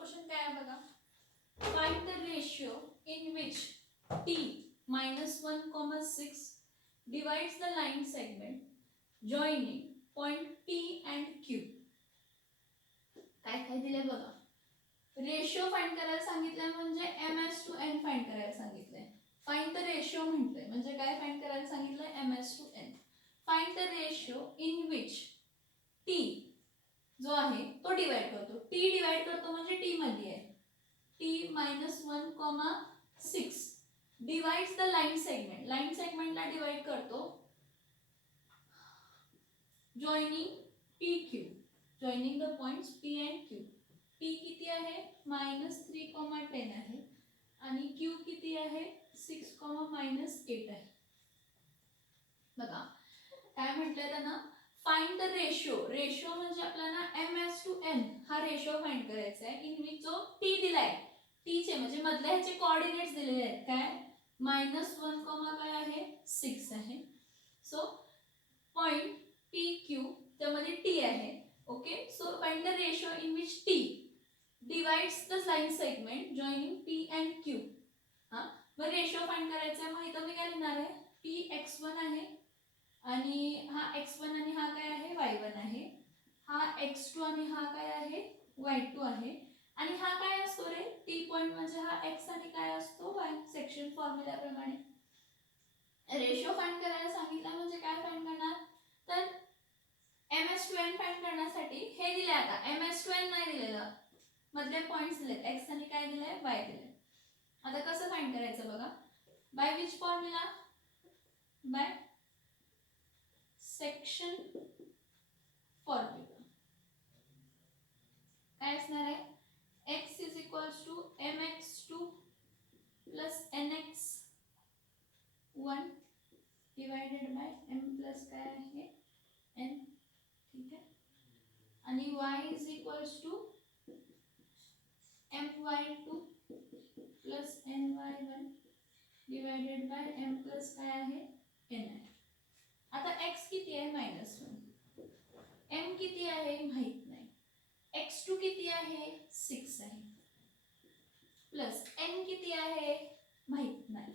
Question काय आहे बघा. Find the ratio in which t -1,6 divides the line segment joining point P and Q. काय काय दिले बघा. रेशियो फाइंड करायला सांगितलंय म्हणजे ms/n फाइंड करायला सांगितलंय. फाइंड द रेशियो म्हटलंय म्हणजे काय फाइंड करायला सांगितलंय ms/n. Find the ratio in which t जो आहे तो डिवाइड करतो. t डिवाइड करतो म्हणजे t मध्ये आहे t -1,6 divides the line segment. Line सेगमेंटला डिवाइड करतो joining pq, joining the points p and q. p किती आहे -3,10 आहे आणि q किती आहे 6,-8 आहे. बघा काय म्हटलंय त्यांना, फाइंड द रेशियो. रेशियो म्हणजे आपल्याला ms/n हा रेशियो फाइंड करायचा आहे इन विच जो t दिलाय, t चे म्हणजे मधल्या ह्याचे कोऑर्डिनेट्स दिलेले आहेत. काय -1, काय आहे 6 आहे. सो पॉइंट pq त्यामध्ये t आहे. Okay, so find the ratio in which t divides the line segment joining p and q. हा मग रेशियो फाइंड करायचा आहे. मग इथं मी काय लिहिणार आहे px1 आहे आणि हा x1 आणि हा काय आहे y1 आहे. हा x2 आणि हा काय आहे y2 आहे. आणि हा काय असतो रे t पॉइंट म्हणजे हा x आणि काय असतो y. सेक्शन फॉर्म्युला प्रमाणे रेशियो फाइंड करायला सांगितलं म्हणजे काय फाइंड करणार तर ms/n फाइंड करण्यासाठी हे दिले. आता ms/n नाही दिलेलं, मधले पॉइंट्स दिलेत x आणि काय दिले y दिले. आता कसं फाइंड करायचं बघा. By which formula, bye section formula. काय असणार आहे x = mx2 + nx1 divided by m plus काय आहे n. ठीक आहे. आणि y = my2 + ny1 divided by m plus काय आहे n आहे. आता x किती आहे -1, m किती आहे माहित नाही, x2 किती आहे 6 आहे प्लस n किती आहे माहित नाही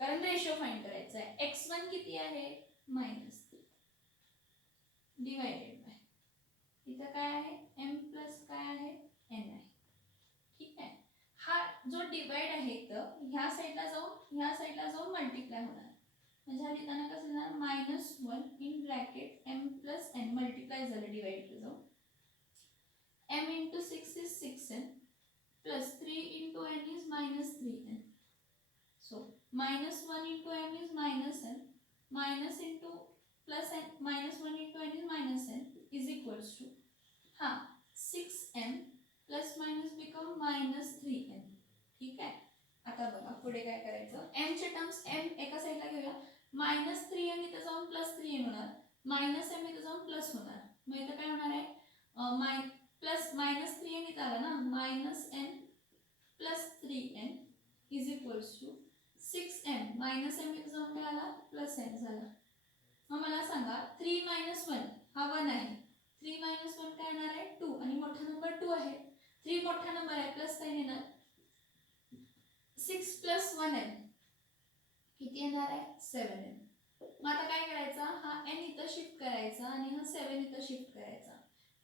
कारण रेशियो फाइंड करायचा आहे. x1 किती आहे -3 डिवाइडेड बाय इथं काय आहे m प्लस काय आहे n आहे. ठीक आहे. हा जो डिवाइड आहे तर ह्या साइडला जाऊन मल्टिप्लाय होणार म्हणजे हा लिहिताना कसं लिहिणार -1 in bracket m plus n multiply झालं डिवाइड जाऊन m × 6 is 6n plus 3 × n is -3n. So -1 × m is -n minus into plus n -1 × n is -n is equals to हा 6m plus minus become -3n. ठीक आहे. आता बघा पुढे काय करायचं. m चे टर्म्स m एका साइडला घेऊया. -3n इथे जाऊन +3n होणार, -m इथे जाऊन प्लस होणार. मग इथे काय होणार आहे प्लस -3n इथे आला ना -n + 3n is equals to 6m -m इथे जाऊन काय आला +n झाला. मग मला सांगा 3 - 1 हा 1 आहे, 3 - 1 काय येणार आहे 2 आणि मोठा नंबर 2 आहे. 3 मोठा नंबर आहे प्लस साइन येणार. 6 + 1n किती येणार आहे 7n. मग आता काय करायचा हा n इथं शिफ्ट करायचा आणि हा 7 इथं शिफ्ट करायचा.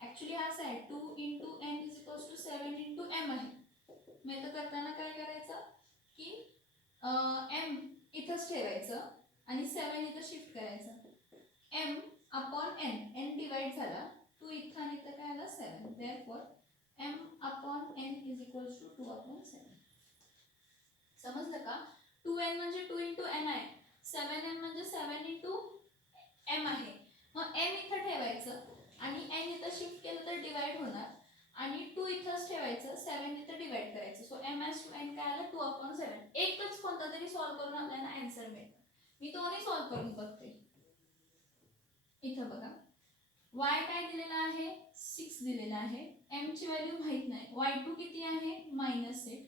ऍक्च्युली हा साइड 2 × n = 7 × m आहे. मग इथं करताना काय करायचं की m इथंच ठेवायचं आणि 7 इथं शिफ्ट करायचं. m/n n डिवाइड झाला 2 इथं आणि इथं काय आलं 7. Therefore m/n = 2/7. समजलं का. 2n म्हणजे 2 × n आहे, 7n म्हणजे 7 × m आहे. मग m इथं ठेवायचं आणि n इथं शिफ्ट केलं तर डिवाइड होणार आणि 2 इथंच ठेवायचं, 7 इथं डिवाइड करायचं. सो ms/n काय आलं 2/7. एकच कोणता तरी सॉल्व करून आपल्याला आन्सर मिळतं. मी दोन्ही सॉल्व करून बघते. इथं बघा y काय दिलेला आहे 6 दिलेला आहे, m ची व्हॅल्यू माहित नाही, y2 किती आहे -8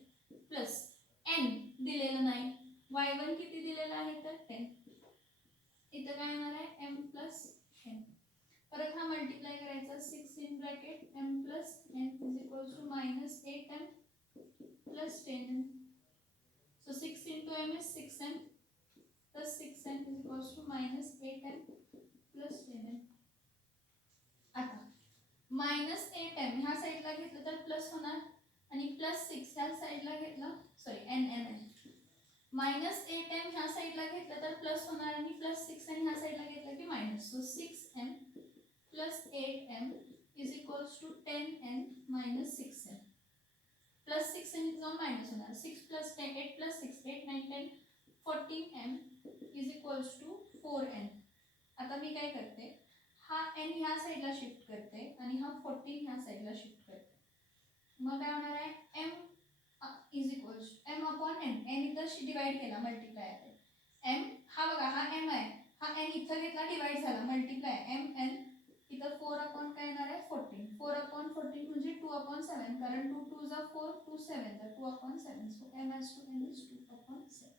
प्लस n दिलेलं नाही, y1 किती दिलेलं आहे तर 10. इथं काय येणार आहे m + n. परत हा मल्टिप्लाय करायचा करायचा 6 in bracket m plus n is equals to minus 8m plus 10m. So 6 into m is 6m plus 6m is equals to minus 8m plus 10m. आता मायनस 8m ह्या साईडला घेतलं तर plus होणार आणि प्लस 6 ह्या साईडला घेतलं सॉरी n मायनस 8m ह्या साईडला घेतलं तर प्लस होणार आणि प्लस 6n ह्या साईडला घेतलं की minus. So 6m plus 8m is equals to 10n minus 6m plus 6n is on minus होणार. 6 plus 10 8 plus 6 8 9 10 14m is equals to 4n. आता मी काय करते हा n ह्या साईडला शिफ्ट करते आणि हा 14 ह्या साईडला शिफ्ट करते. मग काय होणार आहे m is equals to m upon n. n इथं डिवाइड केला मल्टिप्लाय आहे m हा बघा हा m आहे हा n इथं घेतला डिवाइड झाला मल्टिप्लाय m n इथं 4 अपॉन काय येणार आहे 14. 4 अपॉन 14 म्हणजे 2 अपॉन 7 कारण 2 2 जा 4 2 7 तर 2 upon 7. So m as to n is 2 upon 7.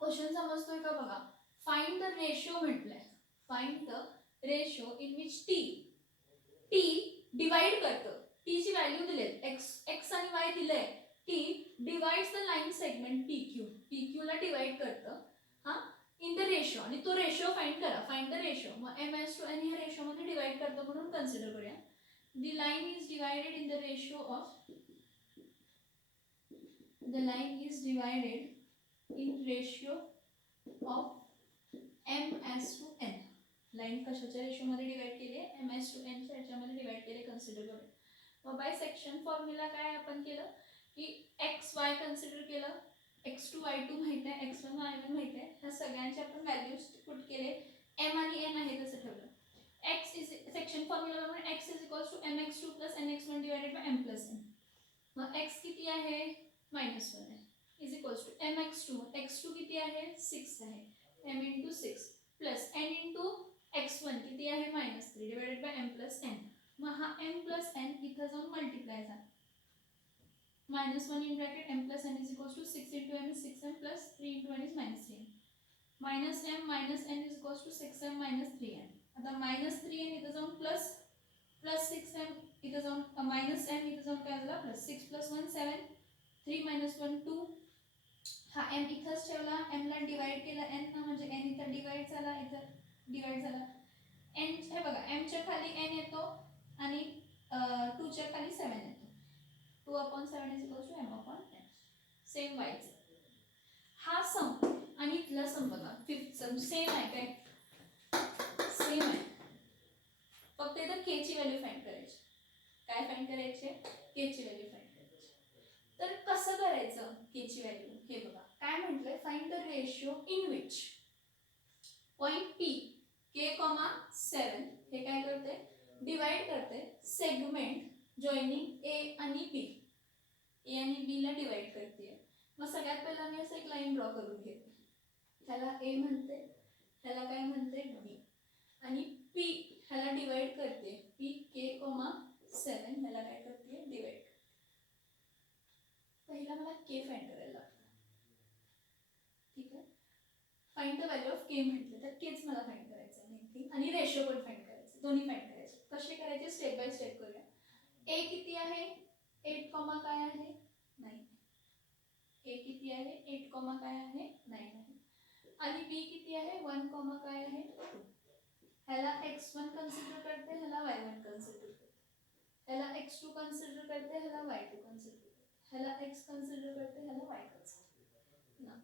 Question समजतोय का बघा. फाइंड द रेशियो म्हटलंय. Find the ratio in which t divide करतं. t ची व्हॅल्यू दिले x आणि y दिले. t divides the line segment pq ला डिवाइड करतं हा इन द रेशियो आणि तो रेशियो फाइंड करा. Find the ratio. मग m as to n ह्या रेशियो मध्ये डिवाइड करतं म्हणून कन्सिडर करूया. The line is divided in the ratio of the line is divided in ratio of m as to n. Line कशाच्या ratio मध्ये divide केली आहे m as to n च्या याच्यामध्ये डिवाइड केले कन्सिडर करूया. मग बाय सेक्शन फॉर्म्युला काय आपण केलं की एक्स वाय कन्सिडर केलं. x2 y2 माहित आहे x1 y1 माहित आहे. ह्या सगळ्यांचे आपण व्हॅल्यूज पुट केले. m आणि n आहे तसं ठेवलं. x इज सेक्शन फॉर्म्युला प्रमाणे x is equals to mx2 plus nx1 divided by m plus n. मग x किती आहे -1 आहे is equals to mx2 x2 किती आहे 6 आहे m into 6 plus n into x1 किती आहे -3 divided by m plus n. मग हा m प्लस n इथं जाऊन मल्टिप्लाय झाला. -1 in bracket m plus n is equals to 6 into m is 6m plus 3 into n is -3m. minus m minus n is equals to 6m minus 3m. आता -3m इथं जाऊन plus 6m इथं जाऊन minus m इथं जाऊन काय झालं plus 6 plus 1 7 3 minus 1 2. हा m इथंच ठेवला. m ला डिवाइड केला n ना म्हणजे n इथं डिवाइड झाला इथं डिवाइड झाला. n हे बघा m च्या खाली n येतो आणि 2 च्या खाली 7 येतो. 2 upon 7 is equals to m upon n. Same wise हा सम आणि इथला सम बघा फिफ्थ सम सेम आहे काय सेम आहे. फक्त इथं k ची व्हॅल्यू फाइंड करायची. काय फाइंड करायचे k ची व्हॅल्यू फाइंड करायची. तर कसं करायचं k ची व्हॅल्यू हे बघा काय म्हटलंय find the ratio in which point p k, 7 हे काय करते डिवाइड करते सेगमेंट जॉइनिंग a आणि b. a आणि b ला डिवाइड करते. मग सगळ्यात पहिला मी असं एक लाईन ड्रॉ करून घेते. ह्याला a म्हणते ह्याला काय म्हणते b आणि p ह्याला डिवाइड करते p k, 7 ह्याला काय करते डिवाइड करते. पहिला मला k फाइंड करायला लागतं. ठीक आहे find the value of k म्हटलं तर kच मला फाइंड करायचं आहे आणि रेशियो पण फाइंड करायचं. दोन्ही फाइंड करायचे. कसे करायचे स्टेप बाय स्टेप करूया. a किती आहे 8 काय आहे 9. a किती आहे 8 काय आहे 9 आहे आणि b किती आहे 1 काय आहे 2. ह्याला x1 कन्सिडर करते ह्याला y1 कन्सिडर करते. ह्याला x2 कन्सिडर करते ह्याला y2 कन्सिडर करते. ह्याला x कन्सिडर करते ह्याला y कन्सिडर करते ना.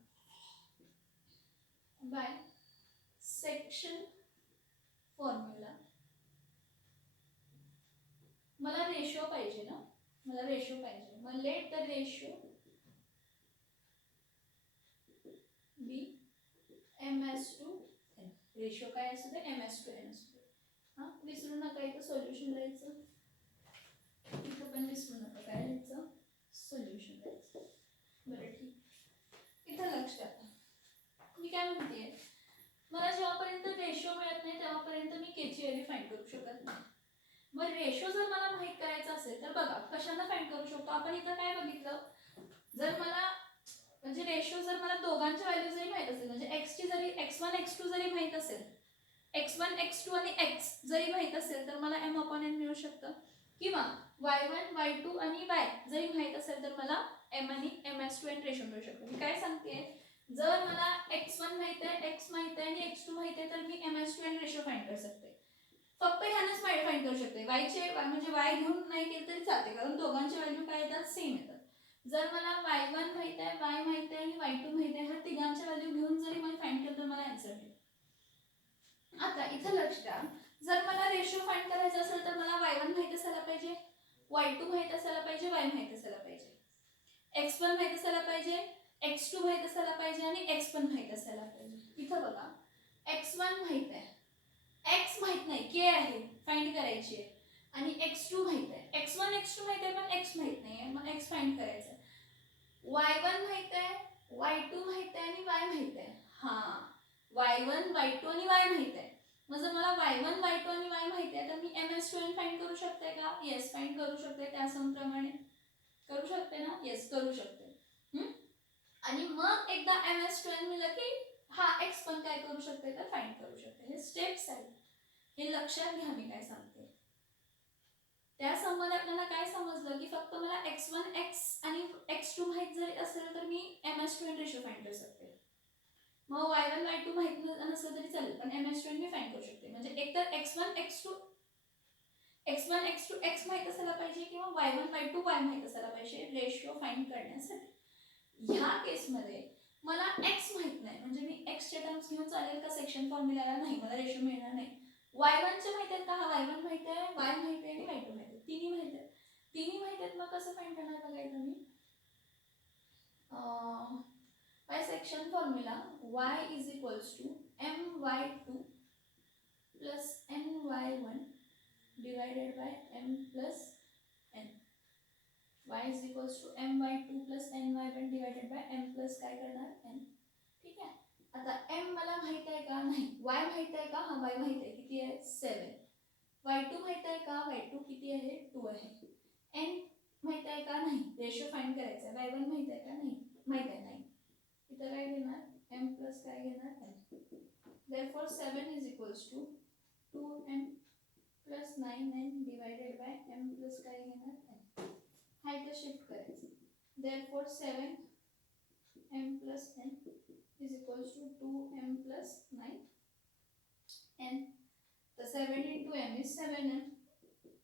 बाय सेक्शन फॉर्म्युला मला रेशियो पाहिजे ना मला रेशियो पाहिजे. मग let the ratio be m as to n. Ratio काय असू दे m as to n असू दे. हां विसरू नका इथं सोल्युशन लिहायचं. इथं पण विसरू नका काय लिहायचं सोल्युशन लिहायचं. बरं ठीक इथं लक्ष द्या. मी काय म्हणते मला जेव्हापर्यंत रेशियो मिळत नाही तेव्हापर्यंत मी k ची व्हॅल्यू फाइंड करू शकत नाही. मग रेशो जर मला माहित करायचं असेल तर बघा कशाला फाइंड करू शकतो आपण. इथं काय बघितलं जर मला म्हणजे रेशो जर मला दोघांच्या व्हॅल्यू जरी माहित असेल म्हणजे x ची जरी x1 x2 जरी माहित असेल x1 x2 आणि x जरी माहित असेल तर मला m अपॉन n मिळू शकतं, किंवा y1 y2 आणि y जरी माहित असेल तर मला m आणि ms2n रेशो मिळू शकतो. मी काय सांगते, जर मला x1 माहित आहे, x माहित आहे आणि x2 माहित आहे तर मी ms2n रेशो फाइंड करू शकते. फक्त ह्यानंच फाइंड करू शकते. y चे म्हणजे y घेऊन नाही केलं तरी चालते, कारण दोघांचे व्हॅल्यू काय येतात, सेम येतात. जर मला y1 माहित आहे, y माहित आहे आणि y2 माहित आहे, ह्या तिघांच्या व्हॅल्यू घेऊन जरी मी फाइंड केलं तर मला आन्सर मिळेल. आता इथं लक्ष द्या, जर मला रेशो फाइंड करायचा असेल तर मला y1 माहित असायला पाहिजे, y2 माहित असायला पाहिजे, y माहित असायला पाहिजे, x1 माहित असायला पाहिजे, x2 माहित असायला पाहिजे आणि x पण माहित असायला पाहिजे. इथं बघा, x1 माहित आहे, x माहित नाही, k आहे फाइंड करायची आहे, आणि x2 माहित आहे, x1 x2 माहित आहे पण x माहित नाही आहे, मग x फाइंड करायचं. y1 माहित आहे, y2 माहित आहे आणि y माहित आहे. हां, y1 y2 आणि y माहित आहे. मग जर मला y1 y2 आणि y माहित आहे तर मी ms2n फाइंड करू शकते का? येस, फाइंड करू शकते. त्या समप्रमाणे करू शकते ना? येस, करू शकते. आणि मग एकदा ms2n मिळालं की हा x पण काय करू शकते तर फाइंड करू शकते. हे स्टेप्स आहेत, हे लक्षात घ्या मी काय सांगते. त्या संबंधी आपल्याला काय समजलं की फक्त मला x1 x आणि x2 माहित जरी असेल तर मी ms2n रेशो फाइंड करू शकते. मग y1 y2 माहित नसलं तरी चालेल पण ms2n मी फाइंड करू शकते. म्हणजे एकतर x1 x2 x माहित असायला पाहिजे किंवा y1 y2 y माहित असायला पाहिजे रेशो फाइंड करण्यासाठी. ह्या केसमध्ये मला x माहित नाही, म्हणजे मी x चे टर्म्स घेऊन चालेल का सेक्शन फॉर्म्युलाला? नाही, मला रेशो मिळणार नाही. y1 चे माहित आहेत का? हा y1 माहित आहे, y माहित आहे आणि y2 माहित आहे, तिन्ही माहित आहेत. तिन्ही माहित आहेत, मग कसं फाइंड करणार बघायचं मी. by section formula y is equals to my2 plus ny1 divided by m plus n. y is equals to my2 plus ny1 divided by m plus काय करणार n. ठीक आहे. आता m मला माहित आहे का? नाही. y माहित आहे का? हा y माहित आहे, किती आहे? 7. y2 माहित आहे का? y2 किती आहे? 2 आहे. n माहित आहे का? नाही. रेशो फाइंड करायचा आहे. y1 माहित आहे का? नाही. माहित आहे, नाही. इथं काय घेणार? m प्लस काय घेणार? n. Therefore 7 is equals to 2m plus 9n divided by m plus काय घेणार? n. हा इथं शिफ्ट करायचं. Therefore 7m plus n is equals to 2m plus 9n. The 7 into m is 7m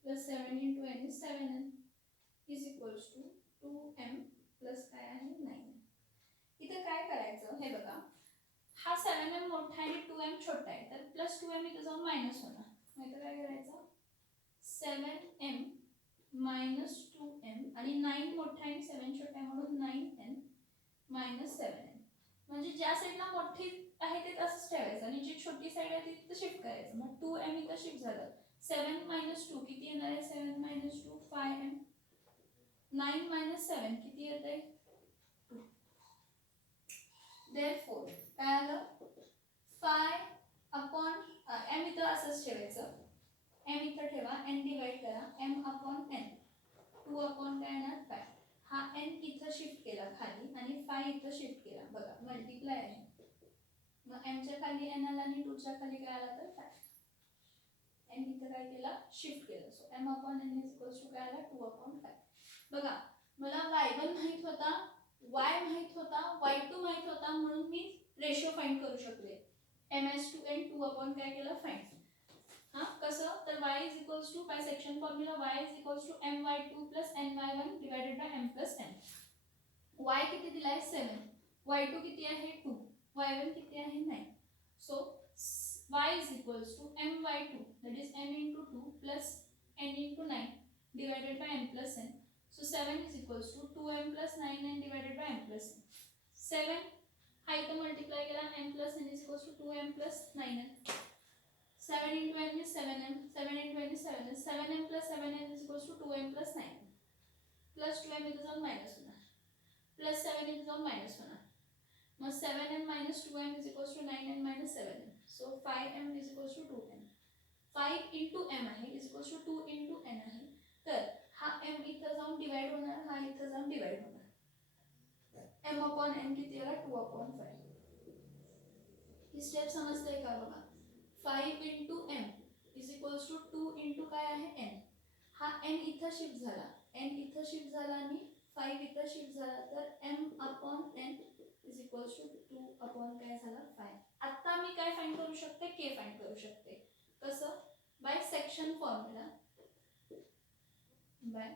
plus 7 into n is 7n is equals to 2m plus काय आहे? 9n. इथं काय करायचं हे बघा, हा 7m मोठा आहे आणि 2m छोटा आहे, तर प्लस 2m इथं जाऊन मायनस होणार. मग इथं काय करायचं? 7m मायनस 2m आणि 9 मोठा आहे 7 छोटा आहे म्हणून 9n मायनस 7n. म्हणजे ज्या साईडला मोठी आहे ते तसंच ठेवायचं आणि जी छोटी साईड आहे ती तिथं शिफ्ट करायचं. मग 2m इथं शिफ्ट झालं. 7 मायनस 2 किती येणार आहे? 7 मायनस 2 5m. 9 मायनस 7 किती येत आहे? 2. Therefore काय आलं? 5 अपॉन m इथं असंच ठेवायचं. m इथं ठेवा, n डिवाइड करा, m अपॉन n. 2 अपॉन काय येणार? 5. हा n इथं शिफ्ट केला खाली आणि 5 इथं शिफ्ट केला. बघा मल्टिप्लाय आहे. मग m च्या खाली n आला आणि 2 च्या खाली काय आला तर 5. n इथं काय केला? शिफ्ट केलं. So m upon n is equals to काय आला? 2 अपॉन 5. बघा मला y1 माहित होता, y माहित होता, y2 माहित होता म्हणून मी रेशो फाइंड करू शकले. ms2n 2 अपॉन काय केलं? 5. हां कसं? तर y is equals to by section formula y is equals to my2 plus ny1 divided by m plus n. y किती दिलाय? 7. y2 किती आहे? 2. y1 किती आहे? 9. So y is equals to my2 that is m into 2 plus n into 9 divided by m plus n. So 7 is equals to 2m plus 9n divided by m plus n. 7 हा इथं multiply केला, m plus n is equals to 2m plus 9n. 7 into n is 7m. 7 into n is 7n. 7m plus 7n is equals to 2m plus 9n. Plus 2m इथं जाऊन minus होणार. Plus 7 इथं जाऊन minus होणार. मग 7n minus 2m is equals to 9n minus 7n. So 5m is equals to 2n. 5 into m आहे is equals to 2 into n आहे. तर हा m इथं जाऊन डिवाइड होणार, हा इथं जाऊन डिवाइड होणार. m अपॉन n किती आला? 2 अपॉन 5. ही स्टेप समजते का बघा? 5 into M is equals to 2 into काय आहे एन. हा एन इथं शिफ्ट झाला, एन इथं शिफ्ट झाला आणि 5 इथं शिफ्ट झाला, तर M upon N is equals to 2 upon काय झाला 5. आता मी काय फाइंड करू शकते, के फाइंड करू शकते. कसं? Bye section formula. Bye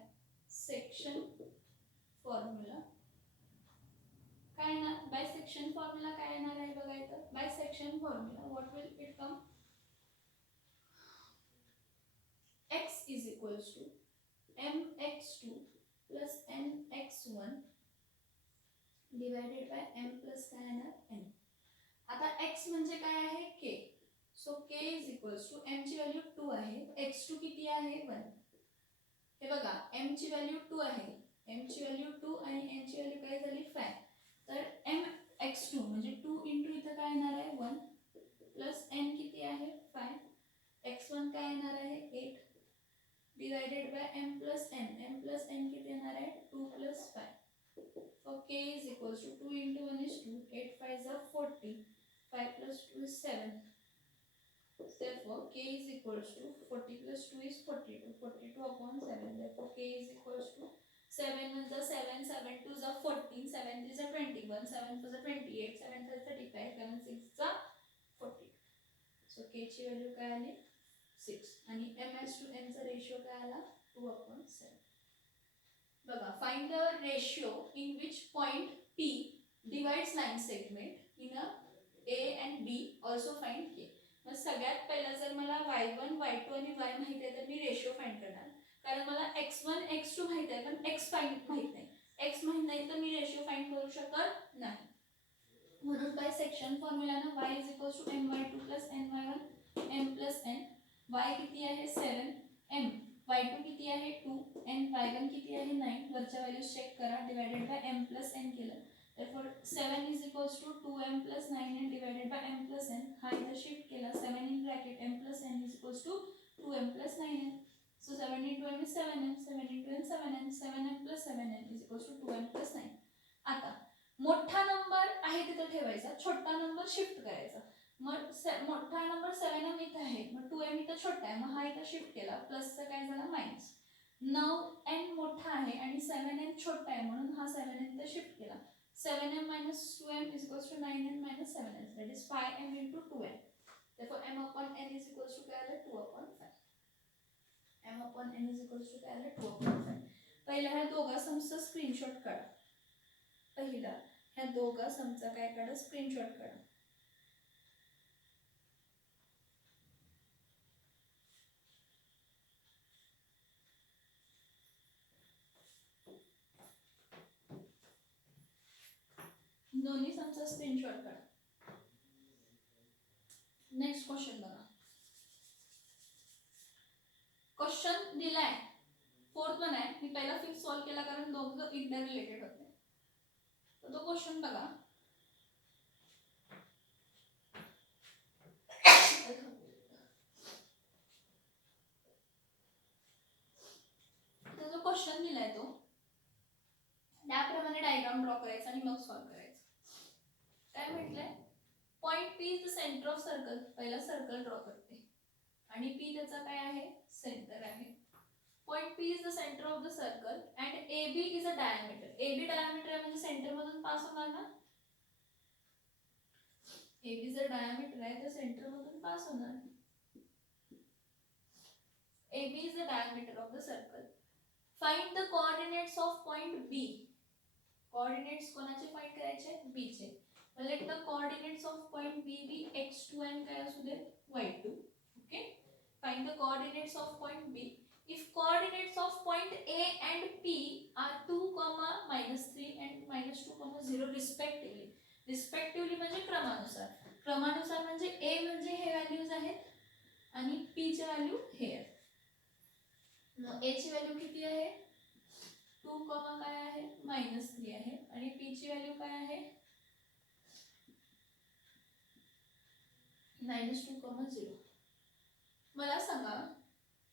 section formula काय येणार, बाय सेक्शन फॉर्म्युला काय येणार आहे बघा इथं. Bye section formula what will it come, x is equals to mx2 plus nx1 divided by m plus काय येणार n. आता x म्हणजे काय आहे k, so k is equals to m ची व्हॅल्यू 2 आहे, x2 किती आहे 1. हे बघा m ची व्हॅल्यू 2 आहे, m ची व्हॅल्यू 2 आणि n ची व्हॅल्यू काय झाली 5. तर m x2 म्हणजे 2 इंटू इथं काय येणार आहे 1 प्लस n किती आहे 5, x1 काय येणार आहे 8 divided by m plus n किती येणार आहे 2 plus 5. So k is equals to 2 into 1 is 2, 8 5 are 40, 5 plus 2 is 7. Therefore k is equals to 40 plus 2 is 42, 42 upon 7. Therefore k is equals to 7 1 is 7, 7 2 is 14, 7 3 is 21, 7 4 is 28, 7 5 is 35, 7 6 is 42. So k ची value काय आली 6 आणि ms to n चा ratio काय आला 2/7. बघा, find the ratio in which point p divides line segment in a a and b, also find k. मग सगळ्यात पहिला जर मला y1 y2 आणि y माहिती आहे तर मी रेशियो फाइंड करणार, कारण मला x1 x2 माहिती आहे पण x माहित नाही. x माहित नाही तर मी रेशियो फाइंड करू शकत नाही. म्हणून बाय सेक्शन फॉर्म्युलाने y is equals to my2 plus ny1 m plus n. y किती आहे 7, m y2 किती आहे 2, n y1 किती आहे 9, वरच्या व्हॅल्यूज चेक करा, divided by m plus n केलं. therefore 7 is equals to 2m plus 9n divided by m plus n. हा इथं शिफ्ट केला, 7 in bracket m plus n is equals to 2m plus 9n. so 7 into m is 7m, 7 into n 7n, 7m plus 7n is equals to 2m plus 9. आता मोठा number आहे तिथं ठेवायचा, छोटा number shift करायचा. मग मोठा नंबर 7m इथं आहे, मग 2m इथं छोटा आहे, मग हा इथं शिफ्ट केला, प्लसचं काय झालं मायनस. 9n मोठा आहे आणि 7n छोटा आहे म्हणून हा 7n इथं शिफ्ट केला. 7m minus 2m is equals to 9n minus 7n, that is 5m into 2m. Therefore m upon n is equals to काय आलं 2 upon 5. m upon n is equals to काय आलं 2 upon 5. पहिला ह्या दोघा समचा screenshot काढा. पहिला ह्या दोघा समचा काय काढा, स्क्रीनशॉट काढा. दोन्ही समचा स्क्रीनशॉट काढा. नेक्स्ट क्वेश्चन बघा. क्वेश्चन दिलाय 4th वन आहे, मी पहिला 5th सॉल्व केला कारण दोघं इंटर रिलेटेड होते. तर तो क्वेश्चन बघा. जो क्वेश्चन दिलाय तो त्याप्रमाणे डायग्राम ड्रॉ करायचा आणि मग सॉल्व करायचं. काय म्हटलंय, point P is the centre of circle. पहिला सर्कल ड्रॉ करते आणि P त्याचा काय आहे सेंटर आहे. Point P is the centre of the circle and AB is a diameter. AB diameter आहे म्हणजे सेंटर मधून पास होणार ना. AB जर डायमीटर आहे तर सेंटर मधून पास होणार. AB is the diameter of the circle. Find the coordinates of point B. Coordinates कोणाचे फाइंड करायचे, B चे. Let the coordinates of point B be x2 and काय असू दे y2. Okay. Find the coordinates of point B. If coordinates of point A and P are 2, -3 and -2, 0 respectively. Respectively म्हणजे क्रमानुसार. क्रमानुसार म्हणजे A म्हणजे हे व्हॅल्यूज आहेत आणि P चे व्हॅल्यू हे आहेत. मग A ची व्हॅल्यू किती आहे 2, काय आहे -3 आहे आणि P ची व्हॅल्यू काय आहे -2, 0. मला सांगा,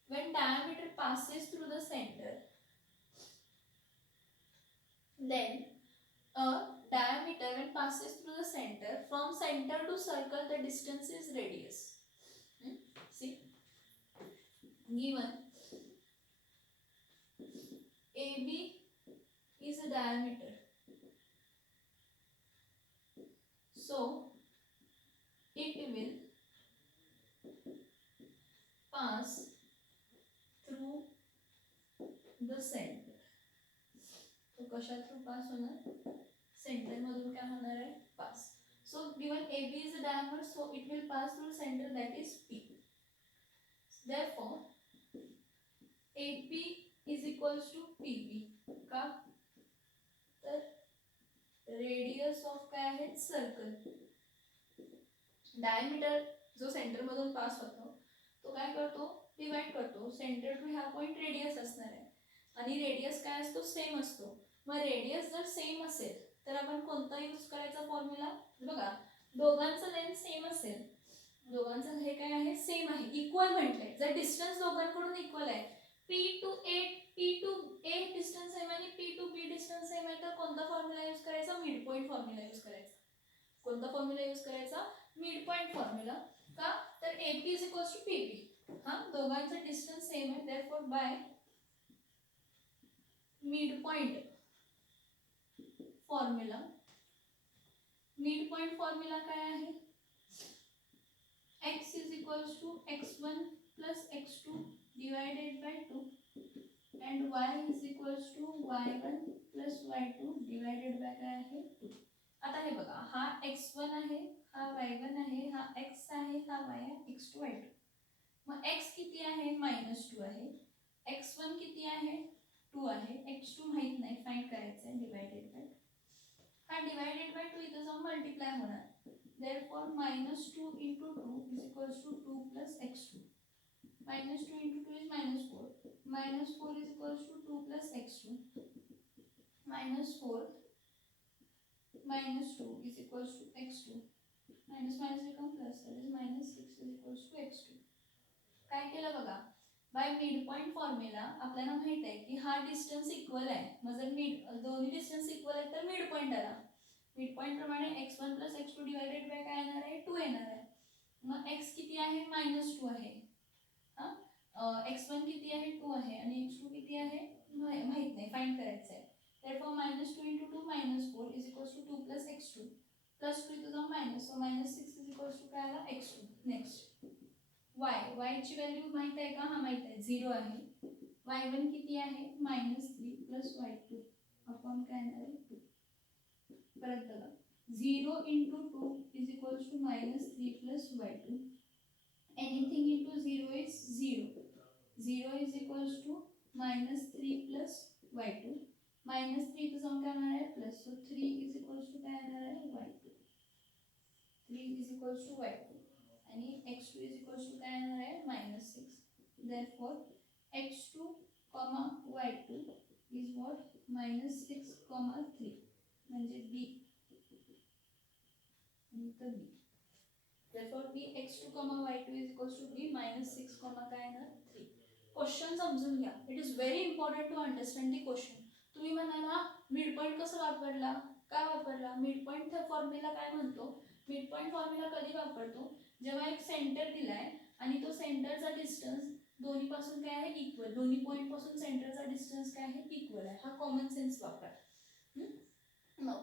when diameter passes through the center, then a diameter when passes through the center, from center to circle the distance is radius. given AB is a diameter, so it will pass through the center. तो कशा through pass होणार, centre मधून काय होणार आहे, pass. So given AB is a diameter, so it will pass through center, that is P. Therefore AP is equals to PB. का, तर radius of काय आहे, सर्कल. डायमीटर जो सेंटर मधून पास होतो तो काय करतो, डिवाइड करतो. सेंटर टू ह्या पॉइंट रेडियस असणार आहे आणि रेडियस काय असतो, सेम असतो. मग रेडियस जर सेम असेल तर आपण कोणता यूज करायचा फॉर्म्युला, बघा दोघांचं लेंथ सेम असेल, दोघांचं हे काय आहे, सेम आहे, इक्वल म्हटलंय. जर डिस्टन्स दोघांकडून इक्वल आहे, P to A distance same आणि P to B distance same आहे, तर कोणता फॉर्म्युला यूज करायचा, मिड पॉइंट फॉर्म्युला यूज करायचा. कोणता फॉर्म्युला यूज करायचा, मिड पॉइंट फॉर्म्युला. का, तर AP is equals to PB. हा, दोघांचा डिस्टन्स सेम आहे, therefore by midpoint formula. Midpoint formula काय आहे, x is equals to x1 plus x2 divided by 2 and y is equals to y1 plus y2 divided by काय आहे, 2. आता हे बघा, हा x1 आहे, हा y1 आहे, हा x आहे, हा y आहे, x2 y2. मग x किती आहे, -2 आहे, x1 किती आहे, 2 आहे, x2 माहित नाही, फाइंड करायचं आहे, डिवाइडेड बाय. हा डिवाइडेड बाय 2 इथं जाऊन मल्टिप्लाय होणार. therefore -2 into 2 is equals to 2 plus x2. -2 into 2 is -4. -4 is equals to 2 plus x2. -4 -2 is equals to x2. minus become plus, that is -6 is equals to x2. काय केलं बघा, bye midpoint formula आपल्याला माहित आहे की हा distance equal आहे. मग जर दोन्ही डिस्टन्स इक्वल आहे तर मिड पॉइंट आला. मिड पॉइंट प्रमाणे x1 plus x2 divided bye काय येणार आहे, 2 येणार आहे. मग x किती आहे, -2 आहे. हा, x1 किती आहे, 2 आहे आणि x2 किती आहे माहित नाही, फाइंड करायचं आहे. therefore -2 into 2 -4 is equals to 2 plus x2 plus 2 इथं जाऊन minus, so -6 is equals to काय आला, x2. नेक्स्ट y ची व्हॅल्यू माहित आहे का, हा माहित आहे, 0 आहे. y1 किती आहे, -3 प्लस y2 अपॉन काय येणार आहे, 2. परत बघा, 0 into 2 is equals to -3 plus y2. anything into 0 is 0. 0 is equals to -3 plus y2. -3 इथं जाऊन काय येणार आहे, plus, so 3 is equals to काय येणार आहे, y2. 3 is equals to y2 आणि x2 is equals to काय येणार आहे, -6. therefore x2, y2 is what, -6, 3 म्हणजे b. तर b, therefore b x2, y2 is equals to b -6, काय येणार, 3. क्वेश्चन समजून घ्या, it is very important to understand the question. तुम्ही म्हणाला मिड पॉइंट कसं वापरला, काय वापरला, मिड पॉइंट फॉर्म्युला काय म्हणतो, मिड पॉइंट फॉर्म्युला कधी वापरतो, जेव्हा एक सेंटर दिलाय आणि तो सेंटरचा डिस्टन्स दोन्ही पासून काय आहे, इक्वल. दोन्ही पॉइंट पासून सेंटरचा डिस्टन्स काय आहे, इक्वल आहे. हा कॉमन सेन्स वापरा.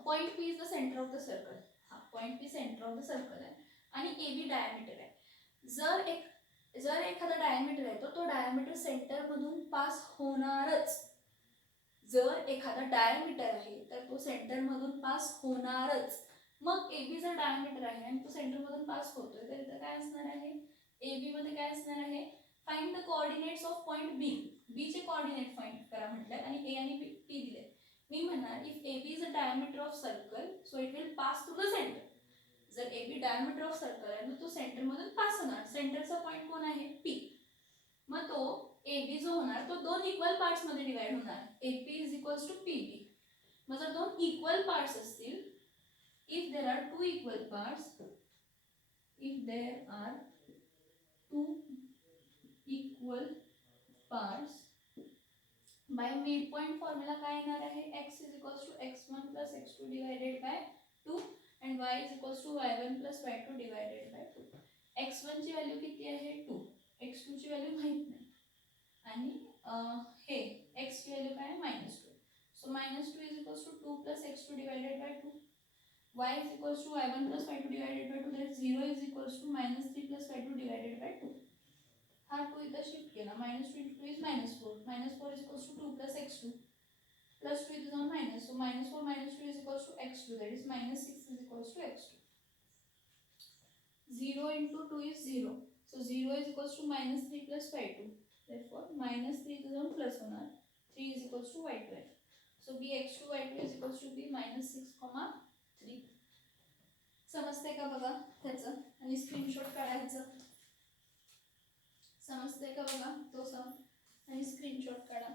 Point P is the centre of the circle. हा point P centre of the circle आहे आणि AB डायमीटर आहे. जर एखादा डायमीटर आहे तो डायमीटर सेंटर मधून पास होणारच. जर एखादा डायमीटर आहे तर तो सेंटर मधून पास होणारच. मग AB जर डायमीटर आहे आणि तो सेंटर मधून पास होतोय तर इथं काय असणार आहे, AB मध्ये काय असणार आहे, find the coordinates of point B. B चे कोऑर्डिनेट फाइंड करा म्हटले आणि A आणि P दिले. मी म्हणणार if AB is a diameter of circle so it will pass through the centre. जर AB डायमीटर ऑफ सर्कल आहे तर तो सेंटर मधून पास होणार. सेंटरचा पॉइंट कोण आहे, P. मग तो AB जो होणार तो दोन इक्वल पार्ट्स मध्ये डिवाइड होणार. AP is equals to PB. मग जर दोन इक्वल पार्ट्स असतील, if there are two equal parts, by midpoint formula काय येणार आहे, x is equals to x1 plus x2 divided by 2 and y is equals to y1 plus y2 divided by 2. x1 ची value किती आहे, 2. x2 ची value माहित नाही. आणि हे x ची व्हॅल्यू काय आहे -2. So -2 is equals to 2 plus x2 divided by 2. y is equals to y1 plus y2 divided by 2, that is 0 is equals to -3 plus y2 divided by 2. हा 2 इधर शिफ्ट केला, -2 into 2 is -4. -4 is equals to 2 plus x2 plus 2 is on minus, so -4 minus 2 is equals to x2, that is -6 is equals to x2. 0 into 2 is 0, so 0 is equals to -3 plus y2, therefore -3 is on plus होणार, 3 is equals to y2. So bx2 y2 is equals to be -6, 3. समजते का बघा त्याचं, आणि screenshot काढायचं. समजते का बघा तो सम आणि स्क्रीनशॉट काढा.